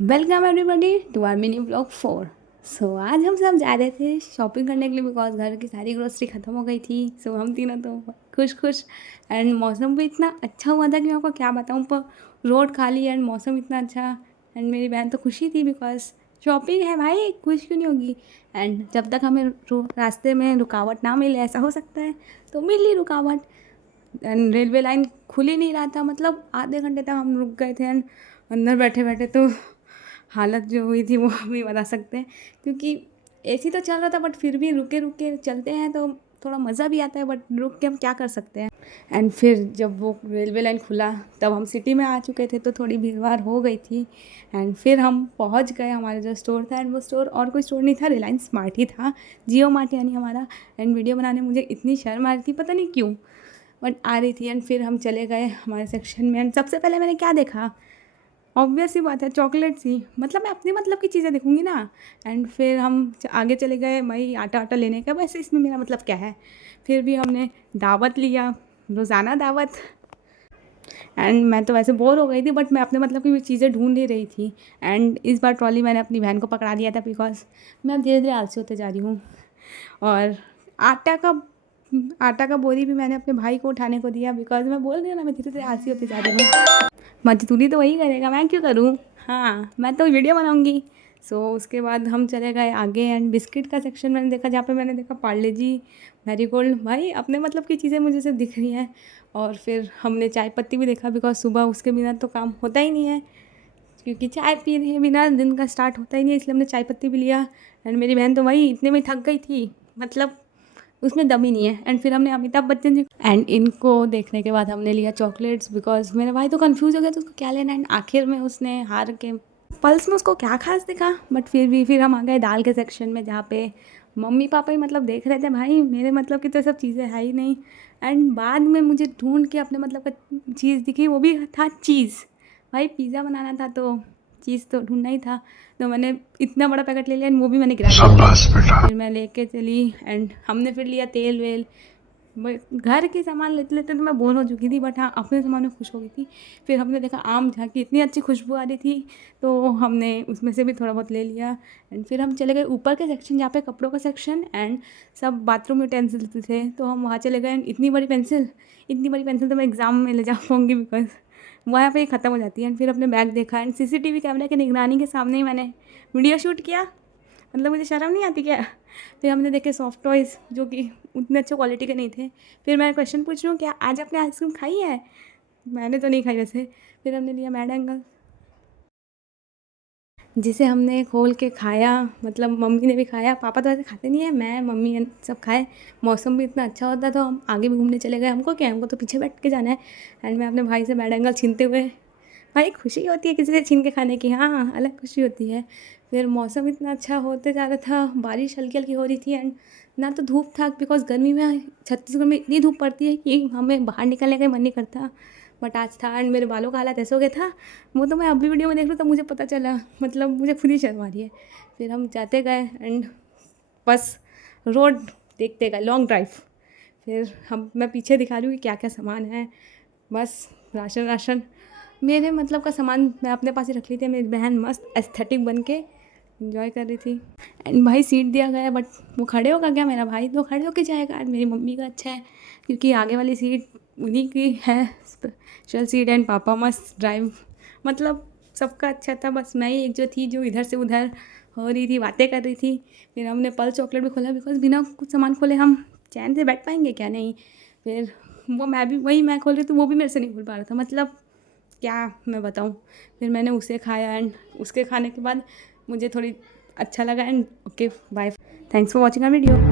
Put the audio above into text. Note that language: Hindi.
Welcome everybody to our mini blog 4। आज हम सब जा रहे थे शॉपिंग करने के लिए बिकॉज घर की सारी ग्रोसरी ख़त्म हो गई थी। हम तीनों तो खुश खुश एंड मौसम भी इतना अच्छा हुआ था कि मैं आपको क्या बताऊँ। पर रोड खाली एंड मौसम इतना अच्छा एंड मेरी बहन तो खुशी थी बिकॉज शॉपिंग है भाई, खुश क्यों नहीं होगी। एंड जब तक हमें रास्ते में रुकावट ना मिले, ऐसा हो सकता है, तो मिली रुकावट एंड रेलवे लाइन खुल ही नहीं रहा था। मतलब आधे घंटे तक हम रुक गए थे एंड अंदर बैठे बैठे तो हालत जो हुई थी वो भी बता सकते हैं, क्योंकि एसी तो चल रहा था बट फिर भी रुके रुके चलते हैं तो थोड़ा मज़ा भी आता है, बट रुक के हम क्या कर सकते हैं। एंड फिर जब वो रेलवे लाइन खुला तब हम सिटी में आ चुके थे तो थोड़ी भीड़ भाड़ हो गई थी। एंड फिर हम पहुंच गए हमारा जो स्टोर था, एंड वो स्टोर और कोई स्टोर नहीं था, रिलायंस स्मार्ट ही था, जियो मार्ट यानी हमारा। एंड वीडियो बनाने मुझे इतनी शर्म आ रही थी, पता नहीं क्यों, बट आ रही थी। एंड फिर हम चले गए हमारे सेक्शन में एंड सबसे पहले मैंने क्या देखा, ऑब्वियस ही बात है, चॉकलेट्स ही। मतलब मैं अपने मतलब की चीज़ें देखूंगी ना। एंड फिर हम आगे चले गए भाई आटा आटा लेने का, वैसे इसमें मेरा मतलब क्या है। फिर भी हमने दावत लिया, रोज़ाना दावत। एंड मैं तो वैसे बोर हो गई थी बट मैं अपने मतलब की भी चीज़ें ढूंढ ही रही थी। एंड इस बार ट्रॉली मैंने अपनी बहन को पकड़ा दिया था बिकॉज मैं अब धीरे धीरे आलसी होते जा रही हूँ। और आटा का आटा का बोरी भी मैंने अपने भाई को उठाने को दिया बिकॉज मैं बोल रही हूँ ना, मैं धीरे धीरे आलसी होती जा रही हूँ। मजदूरी तो वही करेगा, मैं क्यों करूँ। हाँ, मैं तो वीडियो बनाऊँगी। उसके बाद हम चले गए आगे एंड बिस्किट का सेक्शन मैंने देखा, जहाँ पे मैंने देखा पार्ले जी, मैरीगोल्ड। भाई अपने मतलब की चीज़ें मुझे सिर्फ दिख रही हैं। और फिर हमने चाय पत्ती भी देखा बिकॉज सुबह उसके बिना तो काम होता ही नहीं है, क्योंकि चाय पीने बिना दिन का स्टार्ट होता ही नहीं है, इसलिए हमने चाय पत्ती भी लिया। एंड मेरी बहन तो वही इतने में थक गई थी, मतलब उसमें दम ही नहीं है। एंड फिर हमने अमिताभ बच्चन जी एंड इनको देखने के बाद हमने लिया चॉकलेट्स बिकॉज मेरा भाई तो कंफ्यूज हो गया तो उसको क्या लेना। एंड आखिर में उसने हार के पल्स में उसको क्या खास दिखा, बट फिर हम आ गए दाल के सेक्शन में, जहाँ पे मम्मी पापा ही मतलब देख रहे थे, भाई मेरे मतलब की तो सब चीज़ें है ही नहीं। एंड बाद में मुझे ढूंढ के अपने मतलब का चीज़ दिखी, वो भी था चीज़। भाई पिज़्ज़ा बनाना था तो चीज़ तो ढूंढना ही था, तो मैंने इतना बड़ा पैकेट ले लिया एंड वो भी मैंने गिरा दिया। फिर मैं लेके चली एंड हमने फिर लिया तेल वेल। घर के सामान लेते लेते तो मैं बोर हो चुकी थी, बट हाँ अपने सामान में खुश हो गई थी। फिर हमने देखा आम झाँकी, इतनी अच्छी खुशबू आ रही थी तो हमने उसमें से भी थोड़ा बहुत ले लिया। एंड फिर हम चले गए ऊपर के सेक्शन, जहाँ पे कपड़ों का सेक्शन एंड सब बाथरूम यूटेंसिल्स थे, तो हम वहाँ चले गए। इतनी बड़ी पेंसिल तो मैं एग्ज़ाम में ले जा पाऊँगी बिकॉज वहाँ पे ही ख़त्म हो जाती है। एंड फिर अपने बैग देखा एंड सीसीटीवी कैमरे की निगरानी के सामने ही मैंने वीडियो शूट किया। मतलब मुझे शर्म नहीं आती क्या। फिर हमने देखे सॉफ्ट टॉयज़ जो कि उतने अच्छे क्वालिटी के नहीं थे। फिर मैं क्वेश्चन पूछ रही हूँ, क्या आज आपने आइसक्रीम खाई है। मैंने तो नहीं खाई वैसे। फिर हमने लिया मैड एंगल, जिसे हमने खोल के खाया। मतलब मम्मी ने भी खाया, पापा तो ऐसे खाते नहीं है, मैं मम्मी सब खाए। मौसम भी इतना अच्छा होता तो हम आगे भी घूमने चले गए। हमको क्या है, हमको तो पीछे बैठ के जाना है। एंड मैं अपने भाई से मैड एंगल छीनते हुए, भाई खुशी होती है किसी से छीन के खाने की, हाँ अलग खुशी होती है। फिर मौसम इतना अच्छा होते जा रहा था, बारिश हल्की हल्की हो रही थी एंड ना तो धूप था बिकॉज गर्मी में छत्तीसगढ़ में इतनी धूप पड़ती है कि हमें बाहर निकलने का मन नहीं करता। बट आज था एंड मेरे बालों का हालत ऐसा हो गया था, वो तो मैं अभी वीडियो में देख रही हूँ तब मुझे पता चला। मतलब मुझे खुद ही शर्म आ रही है। फिर हम जाते गए एंड बस रोड देखते गए, लॉन्ग ड्राइव। फिर मैं पीछे दिखा रही हूँ कि क्या क्या सामान है। बस राशन राशन मेरे मतलब का सामान मैं अपने पास ही रख ली थी। मेरी बहन मस्त एस्थेटिक बन के इन्जॉय कर रही थी। एंड भाई सीट दिया गया बट वो खड़े होगा क्या, मेरा भाई तो खड़े होके जाएगा। एंड मेरी मम्मी का अच्छा है क्योंकि आगे वाली सीट उन्हीं की है, स्पेशल सीट। एंड पापा मस्त ड्राइव, मतलब सबका अच्छा था, बस मैं ही एक जो थी जो इधर से उधर हो रही थी, बातें कर रही थी। फिर हमने पल चॉकलेट भी खोला बिकॉज बिना कुछ सामान खोले हम चैन से बैठ पाएंगे क्या, नहीं। फिर वो मैं खोल रही थी, वो भी मेरे से नहीं खोल पा रहा था, मतलब क्या मैं बताऊँ। फिर मैंने उसे खाया एंड उसके खाने के बाद मुझे थोड़ी अच्छा लगा। And okay bye, thanks for watching our video.